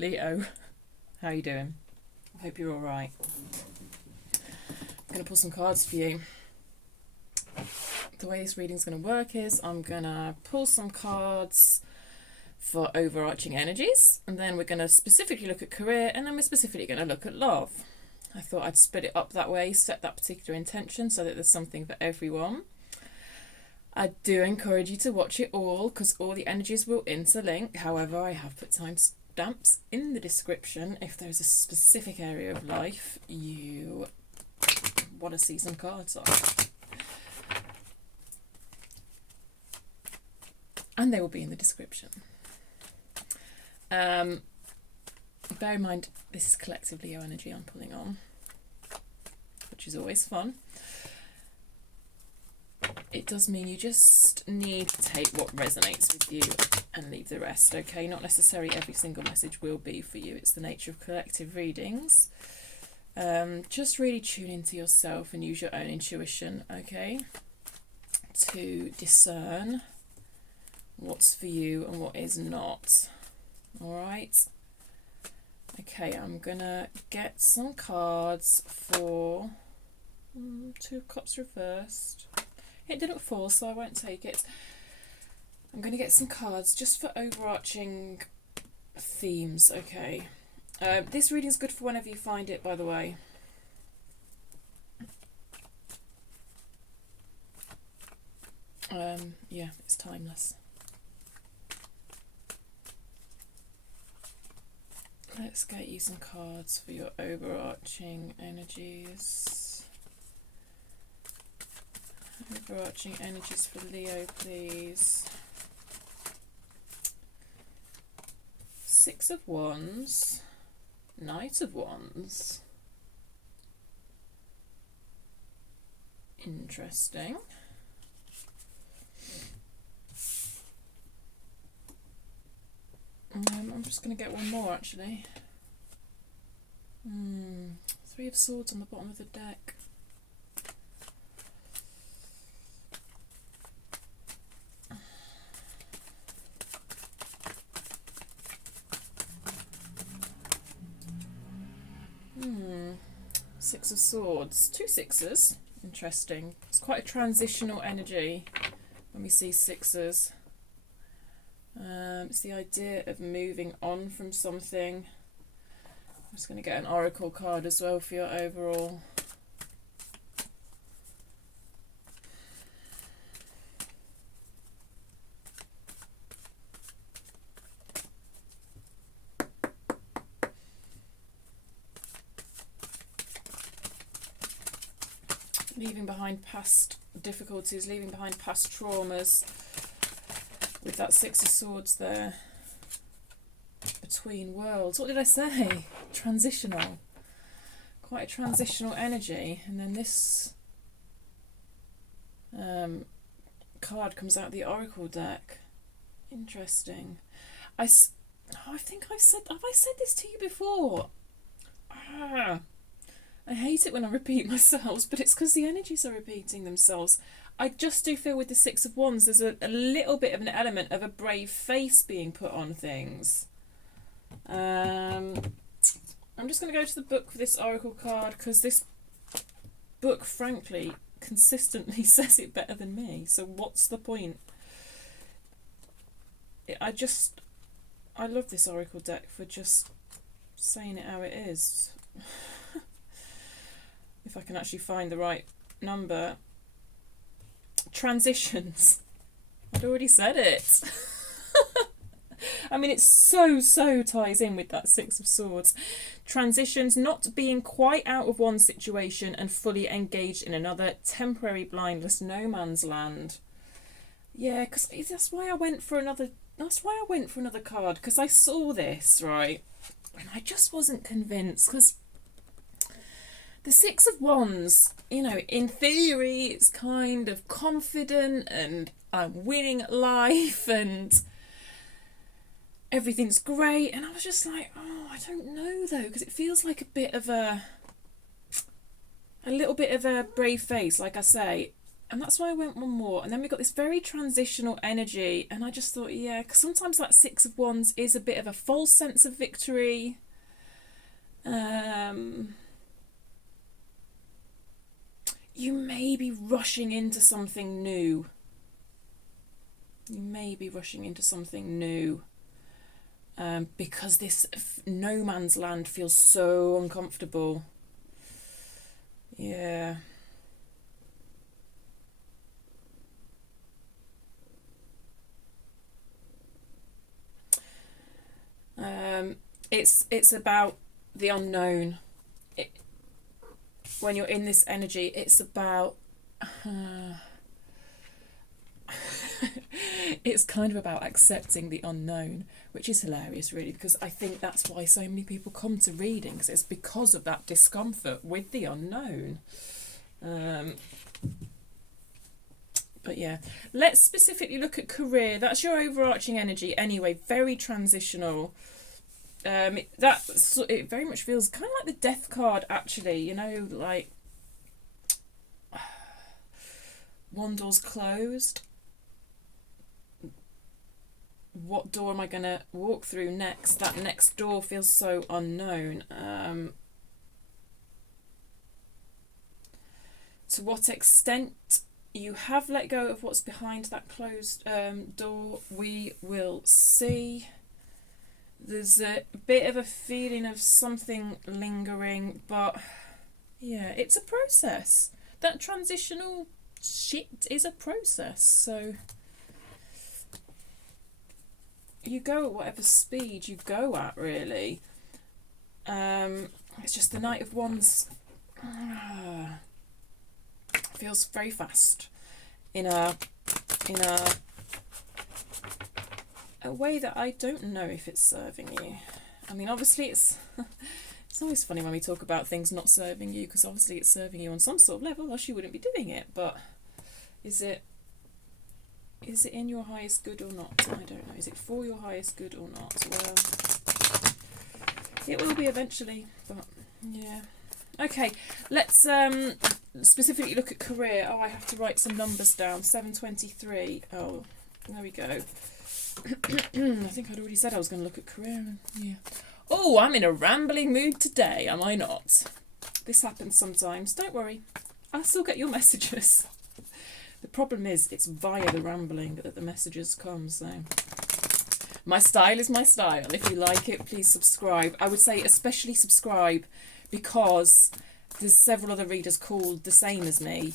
Leo, how you doing? I hope you're all right. I'm going to pull some cards for you. The way this reading's going to work is I'm going to pull some cards for overarching energies, and then we're going to specifically look at career, and then we're specifically going to look at love. I thought I'd split it up that way, set that particular intention so that there's something for everyone. I do encourage you to watch it all because all the energies will interlink. However, I have put timestamps in the description if there's a specific area of life you want to see some cards on. And they will be in the description. Bear in mind, this is collective Leo energy I'm pulling on, which is always fun. It does mean you just need to take what resonates with you and leave the rest, okay? Not necessarily every single message will be for you. It's the nature of collective readings. Just really tune into yourself and use your own intuition, okay? To discern what's for you and what is not. All right? Okay, I'm gonna get some cards for Two of Cups reversed. It didn't fall, so I won't take it. I'm going to get some cards just for overarching themes, okay? This reading's good for whenever you find it, by the way. Yeah, it's timeless. Let's get you some cards for your overarching energies. Overarching energies for Leo, please. Six of Wands, Knight of Wands. Interesting. I'm just going to get one more, actually. Three of Swords on the bottom of the deck. Six of Swords. Two sixes. Interesting. It's quite a transitional energy when we see sixes. It's the idea of moving on from something. I'm just going to get an oracle card as well for your overall. Leaving behind past difficulties, leaving behind past traumas. With that Six of Swords there. Between worlds. What did I say? Transitional. Quite a transitional energy. And then this card comes out of the oracle deck. Interesting. I think have I said this to you before? I hate it when I repeat myself, but it's because the energies are repeating themselves. I just do feel with the Six of Wands, there's a little bit of an element of a brave face being put on things. I'm just going to go to the book for this oracle card, because this book, frankly, consistently says it better than me. So what's the point? I love this oracle deck for just saying it how it is. If I can actually find the right number. Transitions. I'd already said it. I mean, it so ties in with that Six of Swords. Transitions, not being quite out of one situation and fully engaged in another. Temporary blindness, no man's land. Yeah, because that's why I went for another card, because I saw this, right? And I just wasn't convinced, because the Six of Wands, you know, in theory, it's kind of confident and I'm winning at life and everything's great. And I was just like, oh, I don't know though, because it feels like a little bit of a brave face, like I say. And that's why I went one more. And then we got this very transitional energy. And I just thought, yeah, because sometimes that Six of Wands is a bit of a false sense of victory. You may be rushing into something new. Because this no man's land feels so uncomfortable. Yeah. It's about the unknown. When you're in this energy, it's about it's kind of about accepting the unknown, which is hilarious really, because I think that's why so many people come to readings. It's because of that discomfort with the unknown. But yeah, let's specifically look at career. That's your overarching energy anyway, very transitional. It very much feels kind of like the death card actually, you know, like one door's closed. What door am I going to walk through next? That next door feels so unknown. To what extent you have let go of what's behind that closed door, we will see. There's a bit of a feeling of something lingering, but yeah, it's a process. That transitional shit is a process, so you go at whatever speed you go at, really. It's just the Knight of Wands feels very fast in a way that I don't know if it's serving you. I mean, obviously it's it's always funny when we talk about things not serving you, because obviously it's serving you on some sort of level, else you wouldn't be doing it. But is it in your highest good or not? I don't know. Is it for your highest good or not? Well, it will be eventually, but yeah. Okay, let's specifically look at career. Oh, I have to write some numbers down. 723. Oh, there we go. I think I'd already said I was going to look at career. Yeah. Oh, I'm in a rambling mood today, am I not? This happens sometimes. Don't worry. I'll still get your messages. The problem is it's via the rambling that the messages come, so... My style is my style. If you like it, please subscribe. I would say especially subscribe, because there's several other readers called the same as me,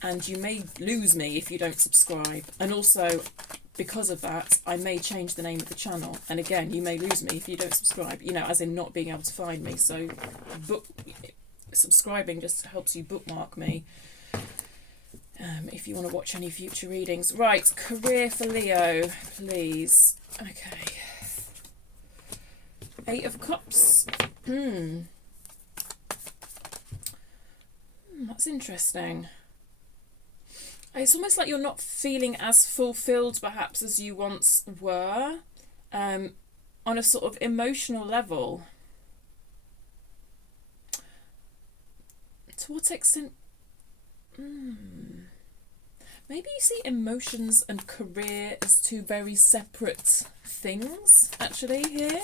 and you may lose me if you don't subscribe. And also, because of that, I may change the name of the channel. And again, you may lose me if you don't subscribe, you know, as in not being able to find me. So subscribing just helps you bookmark me. If you want to watch any future readings. Right, career for Leo, please. Okay. 8 of Cups. That's interesting. It's almost like you're not feeling as fulfilled, perhaps, as you once were, on a sort of emotional level. To what extent... Maybe you see emotions and career as two very separate things, actually, here.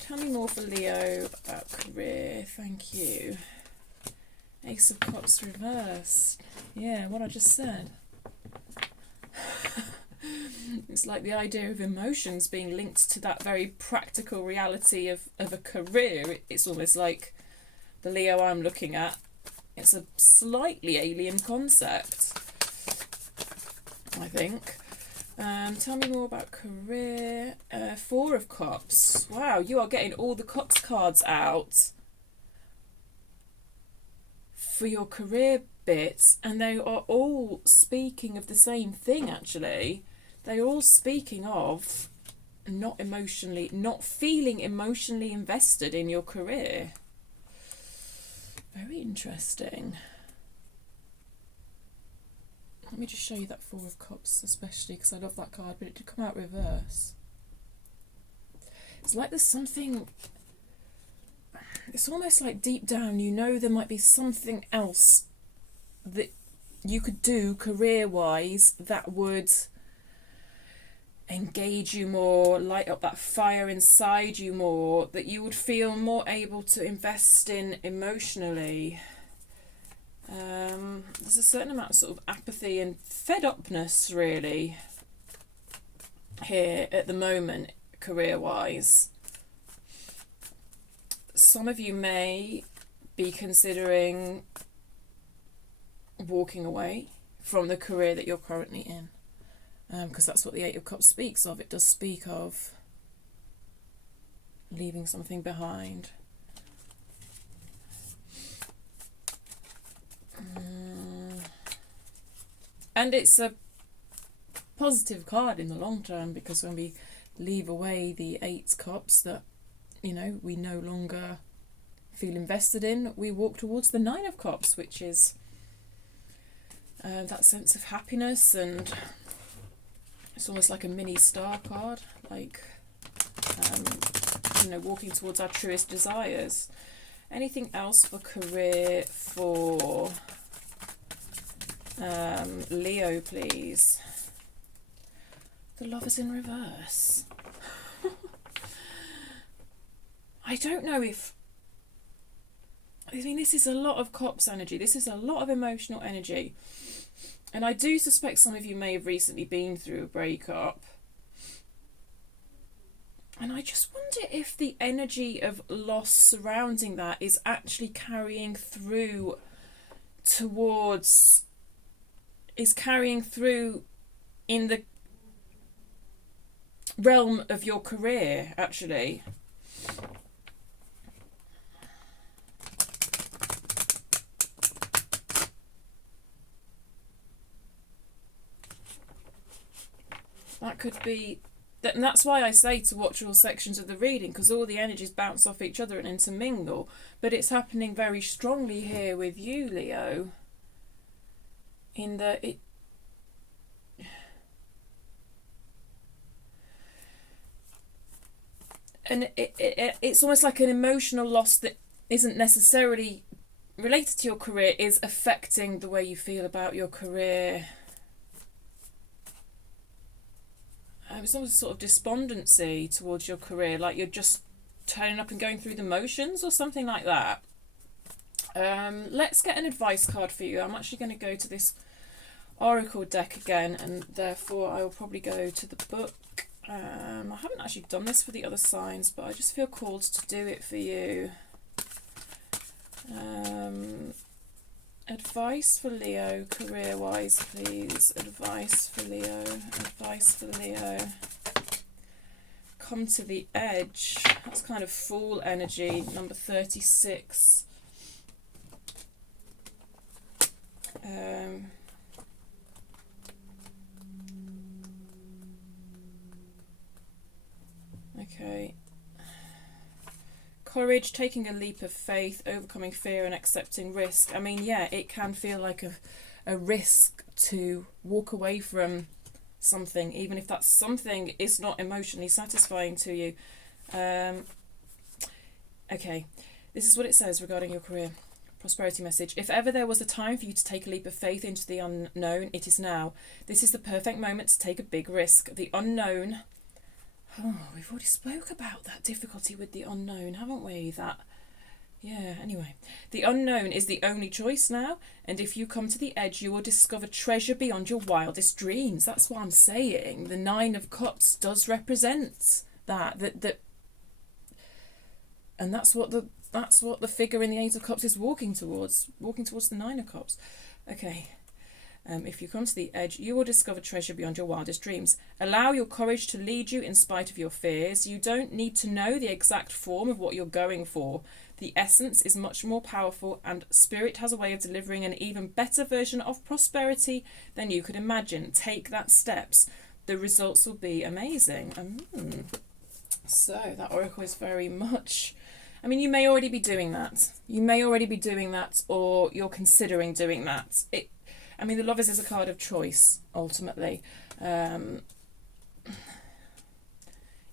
Tell me more for Leo about career. Thank you. Ace of Cups reversed. Yeah, what I just said. It's like the idea of emotions being linked to that very practical reality of a career. It's almost like the Leo I'm looking at. It's a slightly alien concept, I think. Tell me more about career. 4 of Cups. Wow, you are getting all the Cups cards out for your career bits, and they are all speaking of the same thing, actually. They're all speaking of not feeling emotionally invested in your career. Very interesting. Let me just show you that 4 of Cups, especially because I love that card, but it did come out reverse. It's like there's something... It's almost like deep down, you know there might be something else that you could do career-wise that would engage you more, light up that fire inside you more, that you would feel more able to invest in emotionally. There's a certain amount of sort of apathy and fed upness really here at the moment, career-wise. Some of you may be considering walking away from the career that you're currently in, because that's what the Eight of Cups speaks of. It does speak of leaving something behind. And it's a positive card in the long term, because when we leave away the Eight Cups that, you know, we no longer feel invested in, we walk towards the Nine of Cups, which is that sense of happiness, and it's almost like a mini star card, like you know, walking towards our truest desires. Anything else for career for Leo, please? The Lovers in reverse. I don't know if, I mean, this is a lot of Cups energy. This is a lot of emotional energy. And I do suspect some of you may have recently been through a breakup. And I just wonder if the energy of loss surrounding that is actually carrying through towards, is carrying through in the realm of your career, actually. That could be, and that's why I say to watch all sections of the reading, because all the energies bounce off each other and intermingle. But it's happening very strongly here with you, Leo, in that it's almost like an emotional loss that isn't necessarily related to your career is affecting the way you feel about your career. It's almost sort of despondency towards your career, like you're just turning up and going through the motions or something like that. Let's get an advice card for you. I'm actually going to go to this Oracle deck again, and therefore I will probably go to the book. I haven't actually done this for the other signs, but I just feel called to do it for you. Advice for Leo, career-wise, please. Advice for Leo. Advice for Leo. Come to the edge. That's kind of Fool energy, number 36. Okay. Courage, taking a leap of faith, overcoming fear and accepting risk. I mean, yeah, it can feel like a risk to walk away from something, even if that something is not emotionally satisfying to you. Okay, this is what it says regarding your career. Prosperity message. If ever there was a time for you to take a leap of faith into the unknown, it is now. This is the perfect moment to take a big risk. The unknown... Oh, we've already spoke about that difficulty with the unknown, haven't we? Yeah, anyway. The unknown is the only choice now, and if you come to the edge, you will discover treasure beyond your wildest dreams. That's what I'm saying. The Nine of Cups does represent that. And that's what the figure in the Eight of Cups is walking towards the Nine of Cups. Okay. If you come to the edge, you will discover treasure beyond your wildest dreams. Allow your courage to lead you in spite of your fears. You don't need to know the exact form of what you're going for. The essence is much more powerful, and Spirit has a way of delivering an even better version of prosperity than you could imagine. Take that steps. The results will be amazing. So that oracle is very much... I mean, you may already be doing that. Or you're considering doing that. I mean, the Lovers is a card of choice, ultimately. You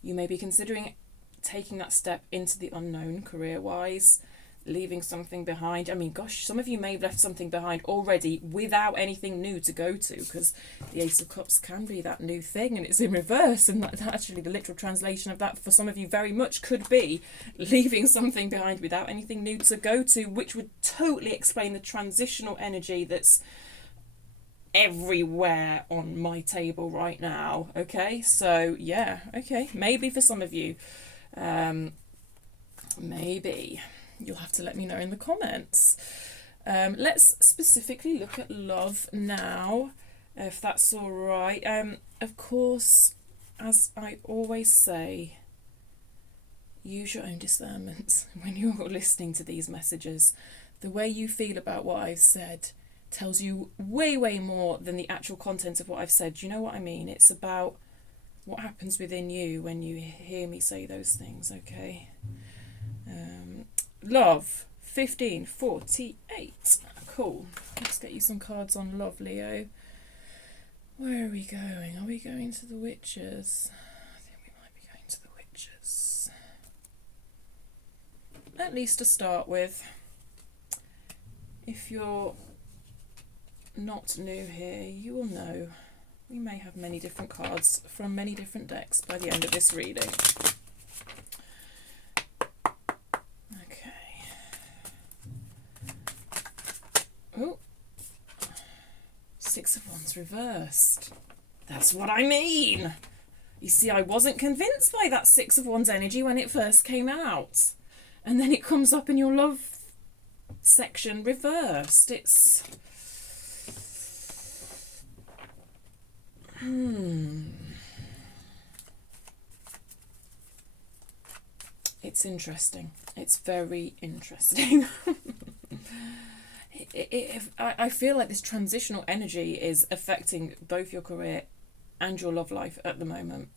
may be considering taking that step into the unknown career-wise. leaving something behind. I mean, gosh, some of you may have left something behind already without anything new to go to, because the Ace of Cups can be that new thing, and it's in reverse, and that actually the literal translation of that for some of you very much could be leaving something behind without anything new to go to, which would totally explain the transitional energy that's everywhere on my table right now. Okay, so yeah, okay, maybe for some of you, maybe you'll have to let me know in the comments. Let's specifically look at love now, if that's all right. Of course, as I always say, use your own discernment when you're listening to these messages. The way you feel about what I've said tells you way, way more than the actual content of what I've said. Do you know what I mean? It's about what happens within you when you hear me say those things, okay? Love, 1548. Cool. Let's get you some cards on love, Leo. Where are we going? Are we going to the Witches? I think we might be going to the Witches. At least to start with. If you're not new here, you will know we may have many different cards from many different decks by the end of this reading. Okay. Oh, Six of Wands reversed. That's what I mean. You see, I wasn't convinced by that Six of Wands energy when it first came out. And then it comes up in your love section reversed. It's it's interesting. It's very interesting. I feel like this transitional energy is affecting both your career and your love life at the moment.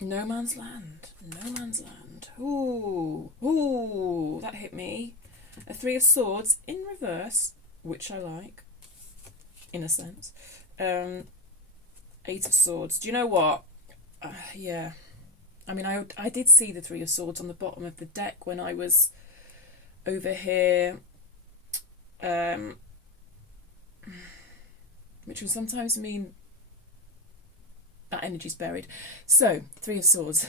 No man's land. No man's land. Ooh, that hit me. A Three of Swords in reverse, which I like, in a sense. Eight of Swords. Do you know what? Yeah. I mean, I did see the Three of Swords on the bottom of the deck when I was over here, which will sometimes mean that energy's buried. So, Three of Swords.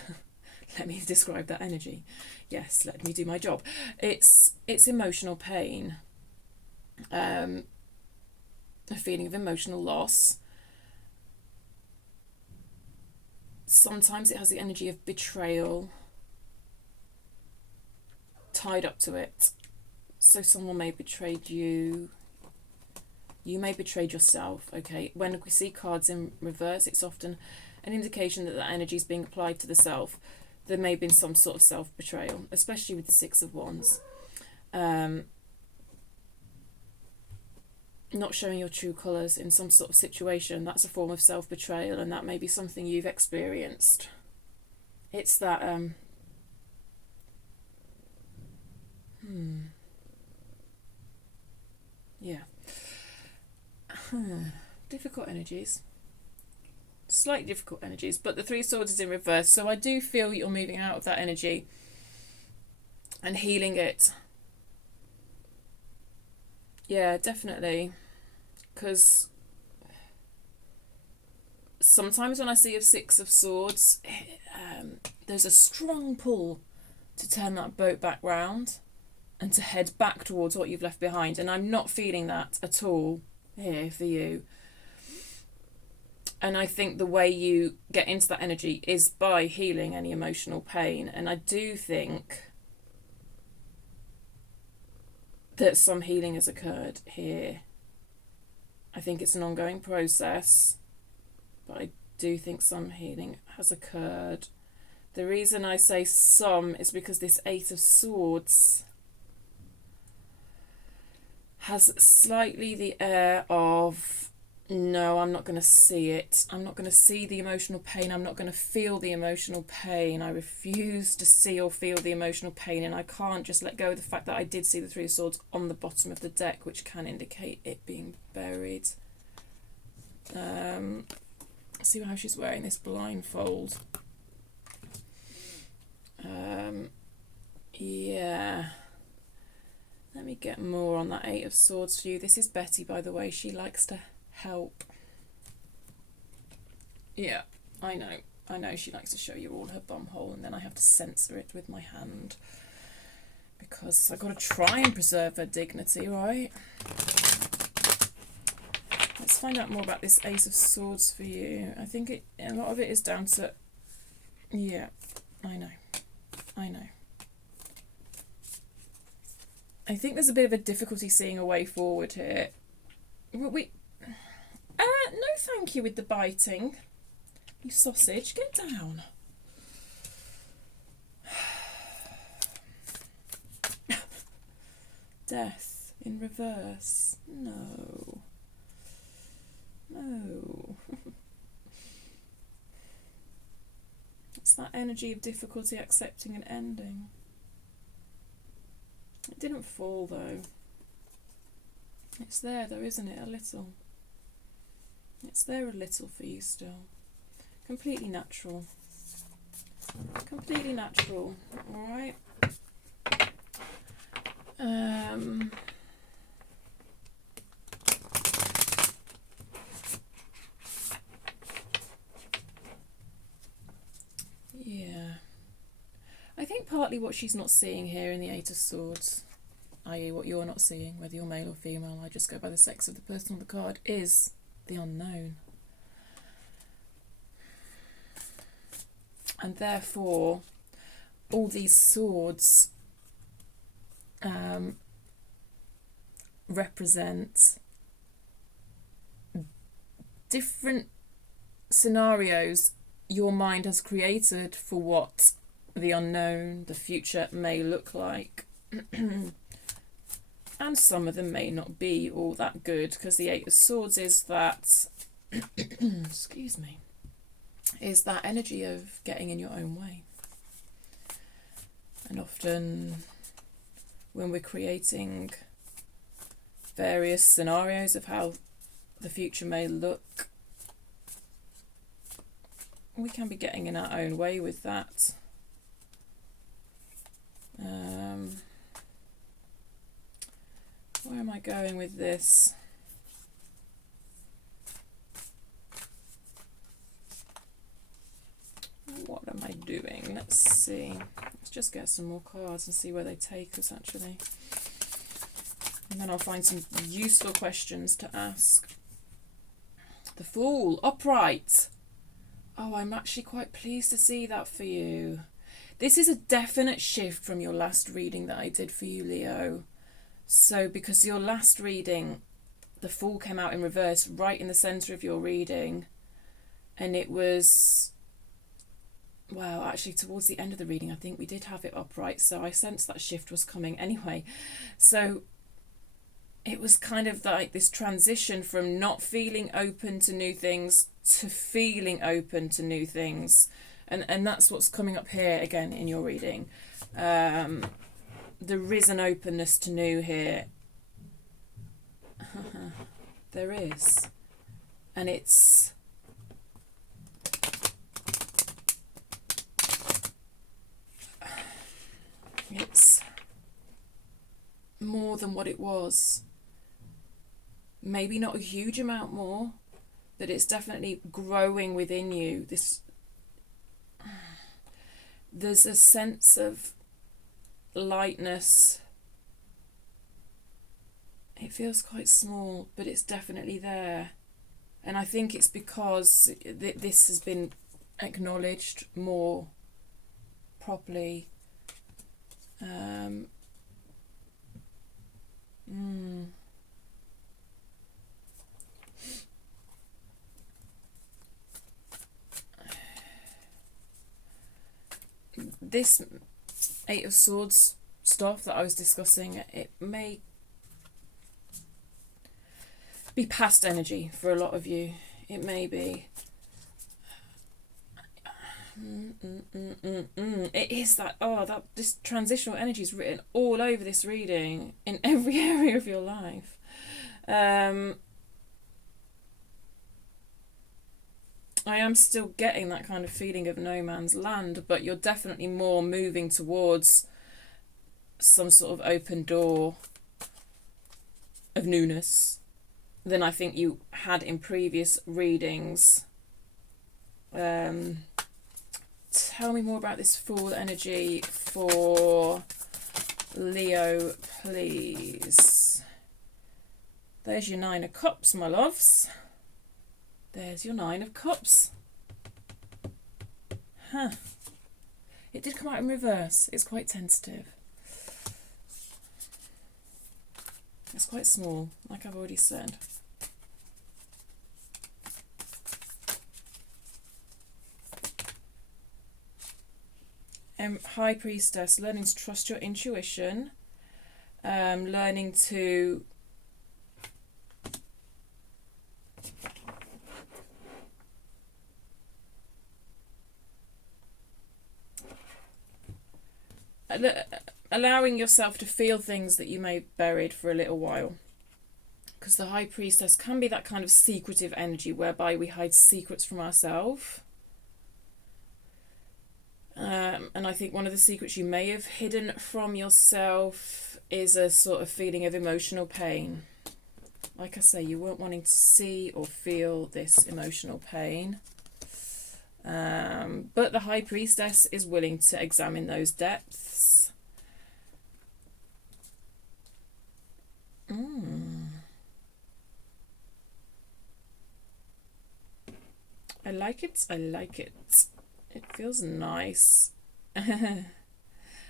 Let me describe that energy. Yes, let me do my job. It's emotional pain, a feeling of emotional loss. Sometimes it has the energy of betrayal tied up to it. So someone may have betrayed you. You may have betrayed yourself, okay? When we see cards in reverse, it's often an indication that that energy is being applied to the self. There may have been some sort of self-betrayal, especially with the Six of Wands. Not showing your true colours in some sort of situation, that's a form of self-betrayal, and that may be something you've experienced. It's that, yeah. Difficult energies. Slightly difficult energies, but the Three of Swords is in reverse, so I do feel you're moving out of that energy and healing it. Yeah, definitely. Because sometimes when I see a Six of Swords, there's a strong pull to turn that boat back round and to head back towards what you've left behind, and I'm not feeling that at all here for you. And I think the way you get into that energy is by healing any emotional pain. And I do think that some healing has occurred here. I think it's an ongoing process, but I do think some healing has occurred. The reason I say some is because this Eight of Swords has slightly the air of, no, I'm not going to see it. I'm not going to see the emotional pain. I'm not going to feel the emotional pain. I refuse to see or feel the emotional pain, and I can't just let go of the fact that I did see the Three of Swords on the bottom of the deck, which can indicate it being buried. See how she's wearing this blindfold. Yeah. Let me get more on that Eight of Swords for you. This is Betty, by the way. She likes to help. Yeah, I know. I know she likes to show you all her bum hole, and then I have to censor it with my hand. Because I've got to try and preserve her dignity, right? Let's find out more about this Ace of Swords for you. I think a lot of it is down to... Yeah, I know. I know. I think there's a bit of a difficulty seeing a way forward here. No thank you with the biting. You sausage, get down. Death in reverse. No. No. It's that energy of difficulty accepting an ending. It didn't fall though. It's there though, isn't it? A little. It's there a little for you still. Completely natural. Completely natural. Alright. Yeah. I think partly what she's not seeing here in the Eight of Swords, i.e. what you're not seeing, whether you're male or female, I just go by the sex of the person on the card, is the unknown. And therefore, all these swords represent different scenarios your mind has created for what the unknown, the future may look like. And some of them may not be all that good, because the Eight of Swords is that excuse me, is that energy of getting in your own way. And often when we're creating various scenarios of how the future may look, we can be getting in our own way with that. Where am I going with this? What am I doing? Let's see. Let's just get some more cards and see where they take us, actually. And then I'll find some useful questions to ask. The Fool, upright. Oh, I'm actually quite pleased to see that for you. This is a definite shift from your last reading that I did for you, Leo. So because your last reading, the Fool came out in reverse right in the centre of your reading. And it was... Well, actually, towards the end of the reading, I think we did have it upright. So I sensed that shift was coming anyway. So it was kind of like this transition from not feeling open to new things to feeling open to new things. And that's what's coming up here again in your reading. There is an openness to new here. There is. And it's more than what it was. Maybe not a huge amount more, but it's definitely growing within you. There's a sense of lightness. It feels quite small, but it's definitely there. And I think it's because this has been acknowledged more properly. This Eight of Swords stuff that I was discussing, it may be past energy for a lot of you. It may be. It is that, this transitional energy is written all over this reading, in every area of your life. I am still getting that kind of feeling of no man's land, but you're definitely more moving towards some sort of open door of newness than I think you had in previous readings. Tell me more about this Fool energy for Leo, please. There's your 9 of Cups, my loves. There's your 9 of Cups. Huh. It did come out in reverse. It's quite tentative. It's quite small, like I've already said. High Priestess, learning to trust your intuition, learning to allowing yourself to feel things that you may have buried for a little while. Because the High Priestess can be that kind of secretive energy whereby we hide secrets from ourselves. And I think one of the secrets you may have hidden from yourself is a sort of feeling of emotional pain. Like I say, you weren't wanting to see or feel this emotional pain. But the High Priestess is willing to examine those depths. I like it. I like it. It feels nice.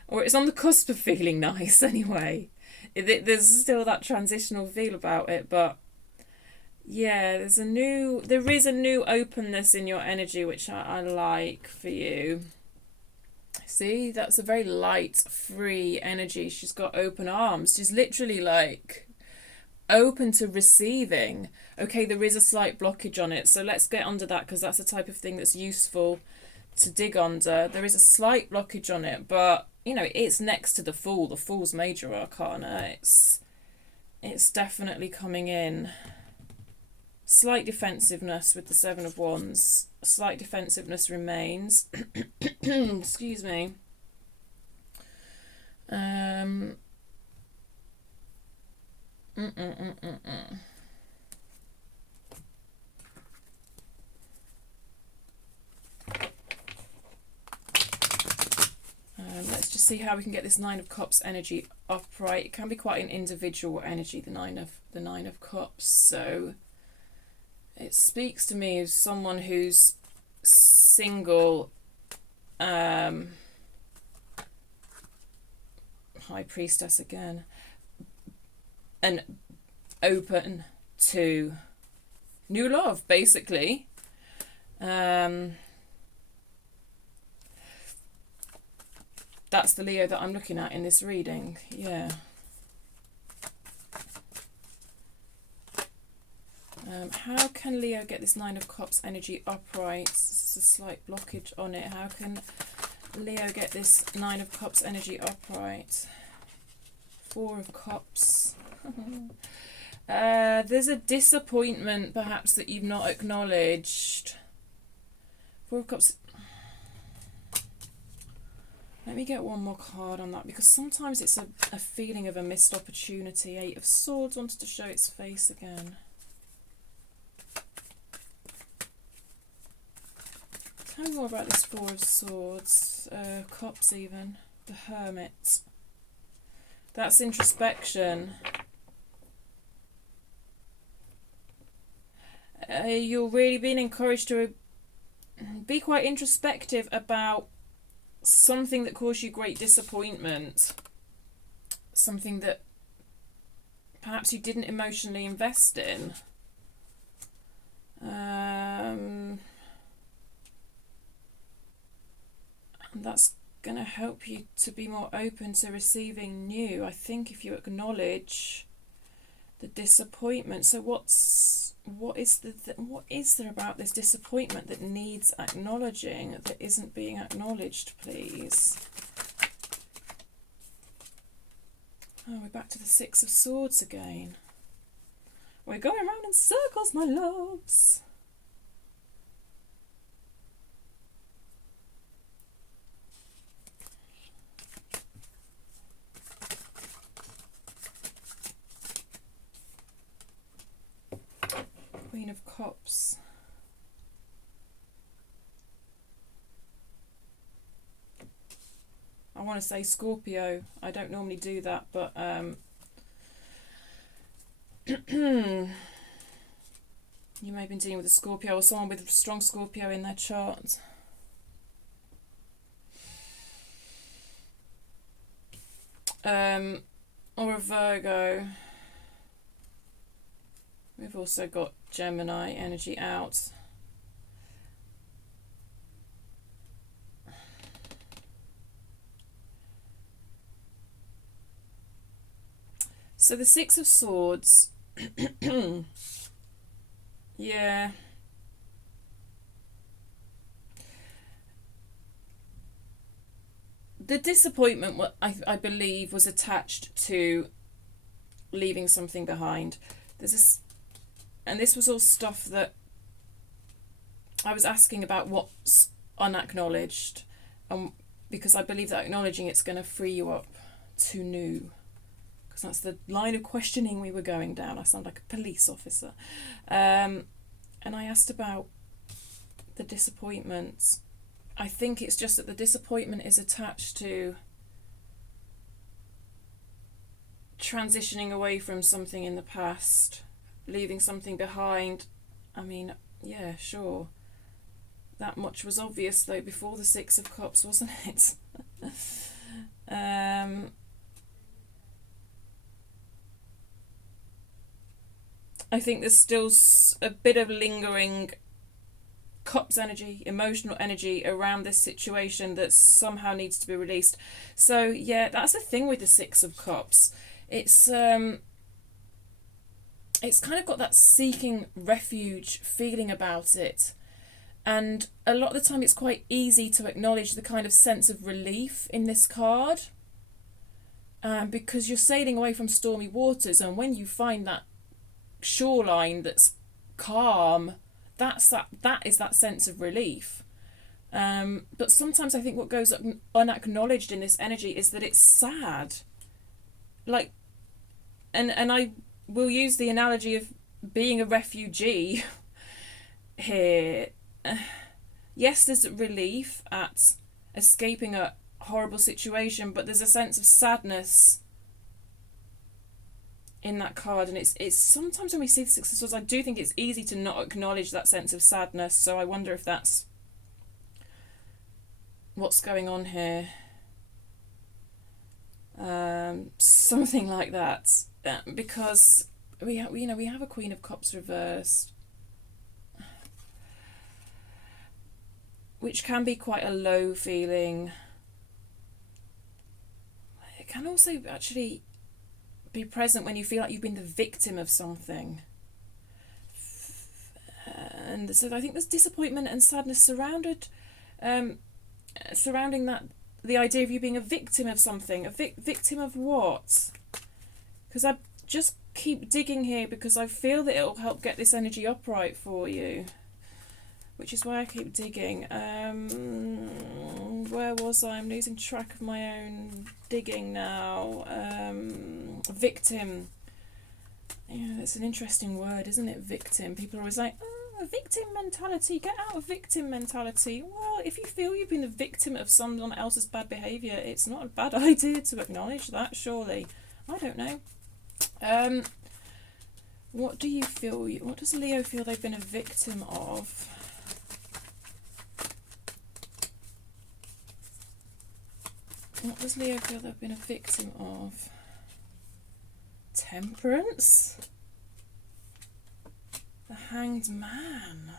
Or it's on the cusp of feeling nice anyway. There's still that transitional feel about it, but yeah, there is a new openness in your energy, which I like for you. See, that's a very light, free energy. She's got open arms. She's literally like open to receiving. Okay, there is a slight blockage on it, so let's get under that, because that's the type of thing that's useful to dig under. There is a slight blockage on it, but you know, it's next to the Fool. The Fool's major arcana. It's definitely coming in. Slight defensiveness with the 7 of Wands. Slight defensiveness remains. Excuse me. Let's just see how we can get this 9 of Cups energy upright. It can be quite an individual energy, the nine of Cups. So it speaks to me as someone who's single, High Priestess again, and open to new love, basically. That's the Leo that I'm looking at in this reading, yeah. How can Leo get this 9 of Cups energy upright? There's a slight blockage on it. How can Leo get this 9 of Cups energy upright? 4 of Cups. There's a disappointment, perhaps, that you've not acknowledged. 4 of Cups. Let me get one more card on that, because sometimes it's a feeling of a missed opportunity. 8 of Swords wanted to show its face again. Tell me more about this 4 of Swords. Cups even. The Hermit. That's introspection. You're really being encouraged to be quite introspective about something that caused you great disappointment. Something that perhaps you didn't emotionally invest in. And that's going to help you to be more open to receiving new. I think if you acknowledge the disappointment. So what is there about this disappointment that needs acknowledging, that isn't being acknowledged, please? Oh, we're back to the 6 of Swords again. We're going around in circles, my loves. Cups. I want to say Scorpio. I don't normally do that, but you may have been dealing with a Scorpio or someone with strong Scorpio in their chart. Or a Virgo. We've also got Gemini energy out. So the Six of Swords, yeah. The disappointment, I believe, was attached to leaving something behind. And this was all stuff that I was asking about what's unacknowledged, because I believe that acknowledging it's going to free you up to new. Because that's the line of questioning we were going down. I sound like a police officer. And I asked about the disappointment. I think it's just that the disappointment is attached to transitioning away from something in the past, leaving something behind. I mean, yeah, sure. That much was obvious, though, before the Six of Cups, wasn't it? I think there's still a bit of lingering Cups energy, emotional energy around this situation that somehow needs to be released. So yeah, that's the thing with the Six of Cups. It's kind of got that seeking refuge feeling about it. And a lot of the time it's quite easy to acknowledge the kind of sense of relief in this card. Because you're sailing away from stormy waters, and when you find that shoreline that's calm, that is that sense of relief. But sometimes I think what goes unacknowledged in this energy is that it's sad. Like, and I will use the analogy of being a refugee here. Yes, there's relief at escaping a horrible situation, but there's a sense of sadness in that card, and it's sometimes when we see the Six of Swords, I do think it's easy to not acknowledge that sense of sadness. So I wonder if that's what's going on here. Something like that, because we have a Queen of Cups reversed, which can be quite a low feeling. It can also actually be present when you feel like you've been the victim of something. And so I think there's disappointment and sadness surrounding that, the idea of you being a victim of something. A victim of what? Because I just keep digging here because I feel that it'll help get this energy upright for you, which is why I keep digging. Where was I? I'm losing track of my own digging now. Victim. Yeah, it's an interesting word, isn't it? Victim. People are always like, oh, victim mentality. Get out of victim mentality. Well, if you feel you've been the victim of someone else's bad behaviour, it's not a bad idea to acknowledge that, surely. I don't know. What do you feel? What does Leo feel they've been a victim of? What does Leo feel they've been a victim of? Temperance? The Hanged Man.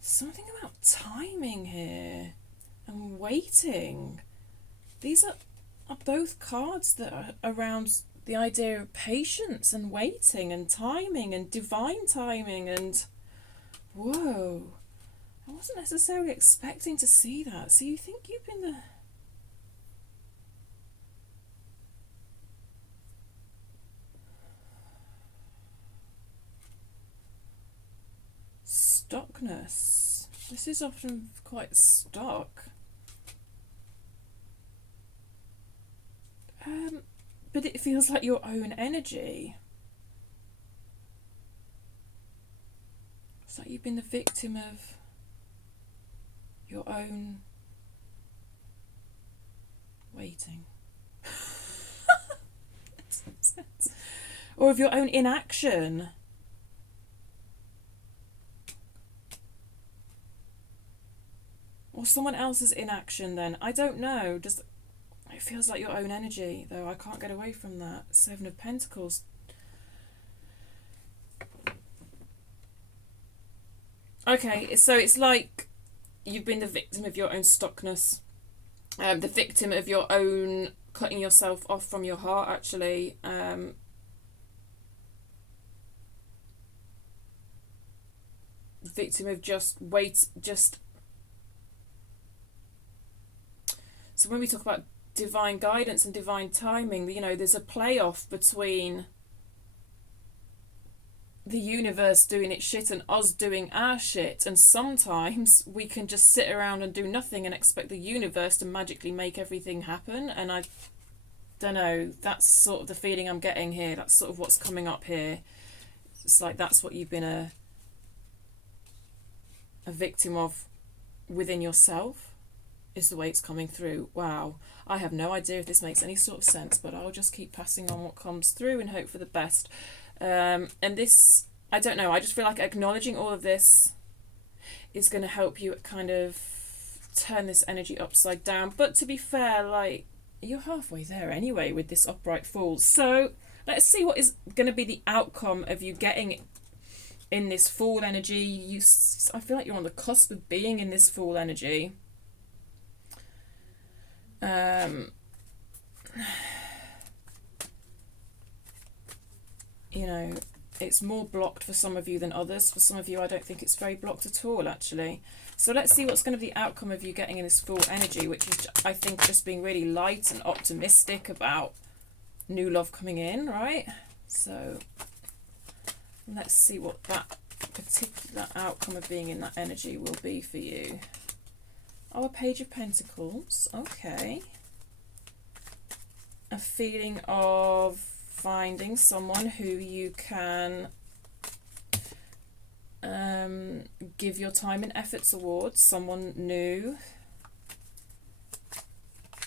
Something about timing here and waiting. These are both cards that are around the idea of patience and waiting and timing and divine timing, and whoa, I wasn't necessarily expecting to see that. So you think you've been the... Stockness. This is often quite stock. But it feels like your own energy. It's like you've been the victim of your own waiting. Or of your own inaction. Or someone else's inaction then. I don't know. Just, it feels like your own energy, though. I can't get away from that. Seven of Pentacles. Okay, so it's like you've been the victim of your own stuckness. The victim of your own cutting yourself off from your heart, actually. Victim of just. So when we talk about divine guidance and divine timing, you know, there's a playoff between the universe doing its shit and us doing our shit, and sometimes we can just sit around and do nothing and expect the universe to magically make everything happen. And I don't know, that's sort of the feeling I'm getting here. That's sort of what's coming up here. It's like that's what you've been a victim of within yourself, is the way it's coming through. Wow, I have no idea if this makes any sort of sense, but I'll just keep passing on what comes through and hope for the best. And this, I don't know, I just feel like acknowledging all of this is going to help you kind of turn this energy upside down. But to be fair, like, you're halfway there anyway with this upright Fool. So let's see what is going to be the outcome of you getting in this Fool energy. I feel like you're on the cusp of being in this Fool energy. You know, it's more blocked for some of you than others. For some of you, I don't think it's very blocked at all, actually. So let's see what's going to be the outcome of you getting in this Fool energy, which is, I think, just being really light and optimistic about new love coming in, right? So let's see what that particular outcome of being in that energy will be for you. Oh, a Page of Pentacles. Okay. A feeling of finding someone who you can give your time and efforts towards, someone new.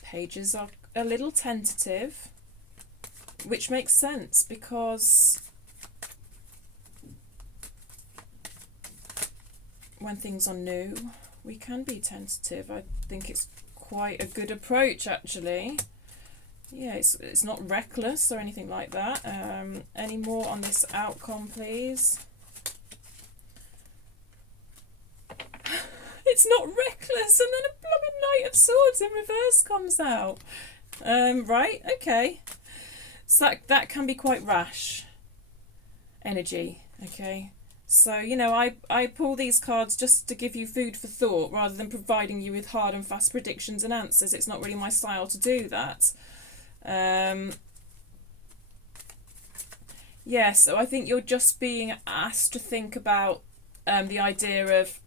Pages are a little tentative, which makes sense because when things are new, we can be tentative. I think it's quite a good approach, actually. Yeah, it's not reckless or anything like that. Any more on this outcome, please? It's not reckless, and then a blooming Knight of Swords in reverse comes out. Right, okay. So that can be quite rash energy, okay? So, you know, I pull these cards just to give you food for thought rather than providing you with hard and fast predictions and answers. It's not really my style to do that. Yeah, so I think you're just being asked to think about the idea of,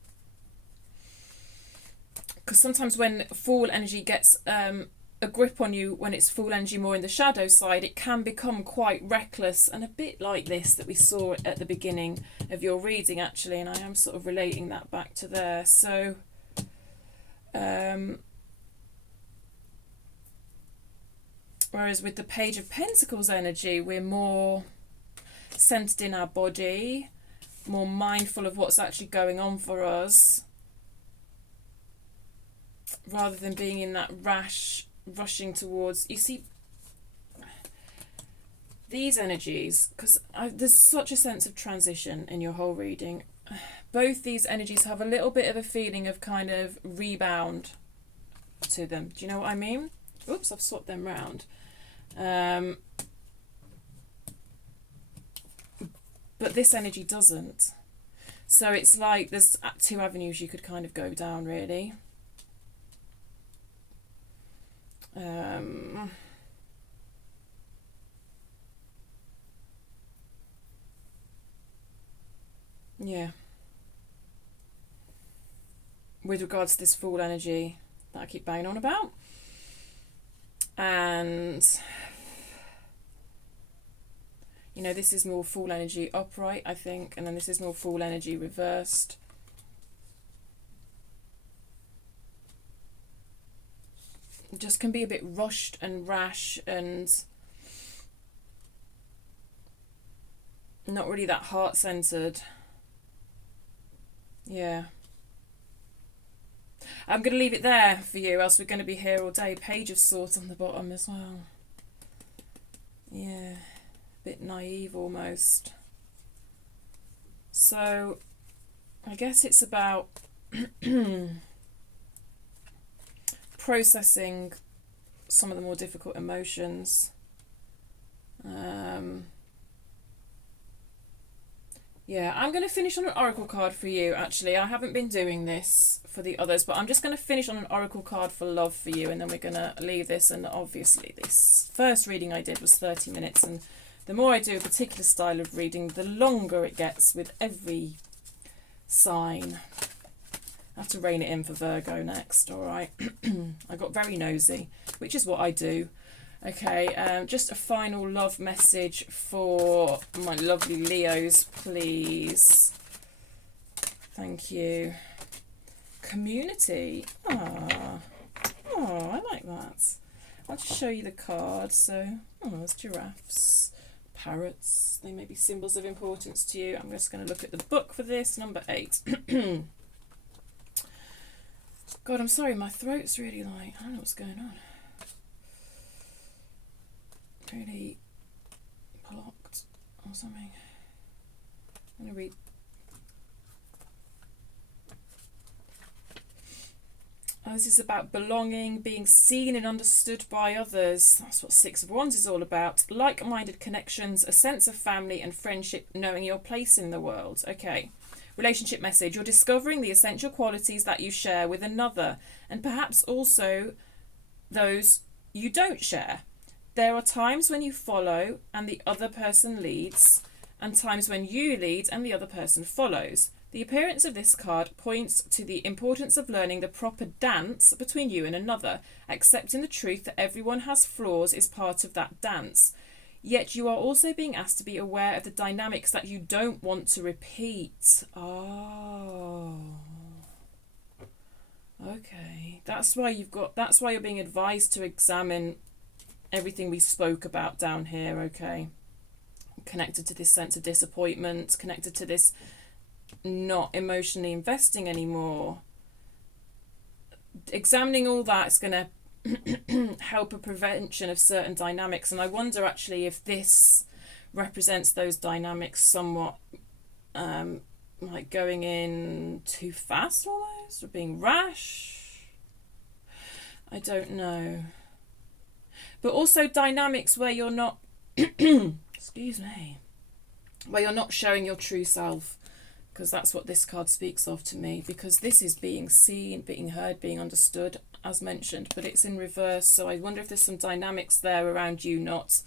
because sometimes when Fool energy gets a grip on you, when it's Fool energy more in the shadow side, it can become quite reckless and a bit like this that we saw at the beginning of your reading, actually, and I am sort of relating that back to there. So whereas with the Page of Pentacles energy, we're more centered in our body, more mindful of what's actually going on for us, rather than being in that rushing towards, you see, these energies, because there's such a sense of transition in your whole reading. Both these energies have a little bit of a feeling of kind of rebound to them. Do you know what I mean? Oops, I've swapped them round. But this energy doesn't. So it's like there's two avenues you could kind of go down, really. Yeah. With regards to this Fool energy that I keep banging on about. And You know, this is more full energy upright, I think, and then this is more full energy reversed. Just can be a bit rushed and rash and not really that heart-centered. Yeah. I'm going to leave it there for you, else we're going to be here all day. Page of Swords on the bottom as well. Yeah, a bit naive almost. So, I guess it's about processing some of the more difficult emotions. Yeah, I'm going to finish on an oracle card for you, actually. I haven't been doing this for the others, but I'm just going to finish on an oracle card for love for you, and then we're going to leave this. And obviously this first reading I did was 30 minutes, and the more I do a particular style of reading, the longer it gets with every sign. I have to rein it in for Virgo next, all right? I got very nosy, which is what I do. Okay, just a final love message for my lovely Leos, please. Thank you. Community. Oh, I like that. I'll just show you the card. So, there's giraffes, parrots. They may be symbols of importance to you. I'm just going to look at the book for this, number 8. God, I'm sorry, my throat's really like, I don't know what's going on. Really blocked or something. I'm going to read. This is about belonging, being seen and understood by others. That's what 6 of Wands is all about. Like-minded connections, a sense of family and friendship, knowing your place in the world. Okay. Relationship message. You're discovering the essential qualities that you share with another, and perhaps also those you don't share. There are times when you follow and the other person leads, and times when you lead and the other person follows. The appearance of this card points to the importance of learning the proper dance between you and another. Accepting the truth that everyone has flaws is part of that dance. Yet you are also being asked to be aware of the dynamics that you don't want to repeat. Oh. Okay. That's why you're being advised to examine everything we spoke about down here, okay? Connected to this sense of disappointment, connected to this not emotionally investing anymore. Examining all that is going to help a prevention of certain dynamics, and I wonder actually if this represents those dynamics somewhat, like going in too fast almost, or being rash. I don't know. But also dynamics where you're not, excuse me, where you're not showing your true self, because that's what this card speaks of to me, because this is being seen, being heard, being understood, as mentioned, but it's in reverse. So I wonder if there's some dynamics there around you not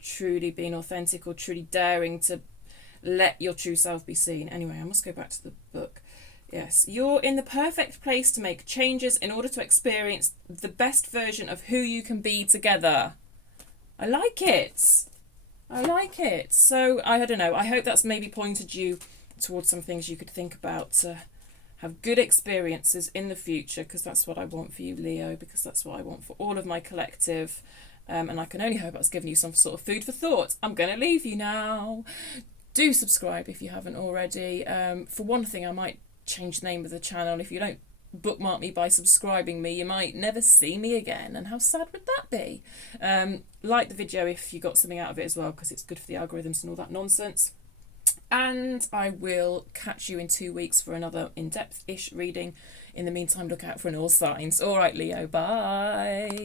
truly being authentic or truly daring to let your true self be seen. Anyway, I must go back to the book. Yes, you're in the perfect place to make changes in order to experience the best version of who you can be together. I like it. I like it. So, I don't know. I hope that's maybe pointed you towards some things you could think about to have good experiences in the future, because that's what I want for you, Leo, because that's what I want for all of my collective. And I can only hope that's given you some sort of food for thought. I'm going to leave you now. Do subscribe if you haven't already. For one thing, I might change the name of the channel. If you don't bookmark me by subscribing me, you might never see me again, and how sad would that be? Like the video if you got something out of it as well, because it's good for the algorithms and all that nonsense. And I will catch you in 2 weeks for another in-depth-ish reading. In the meantime, look out for an all signs. All right, Leo, bye.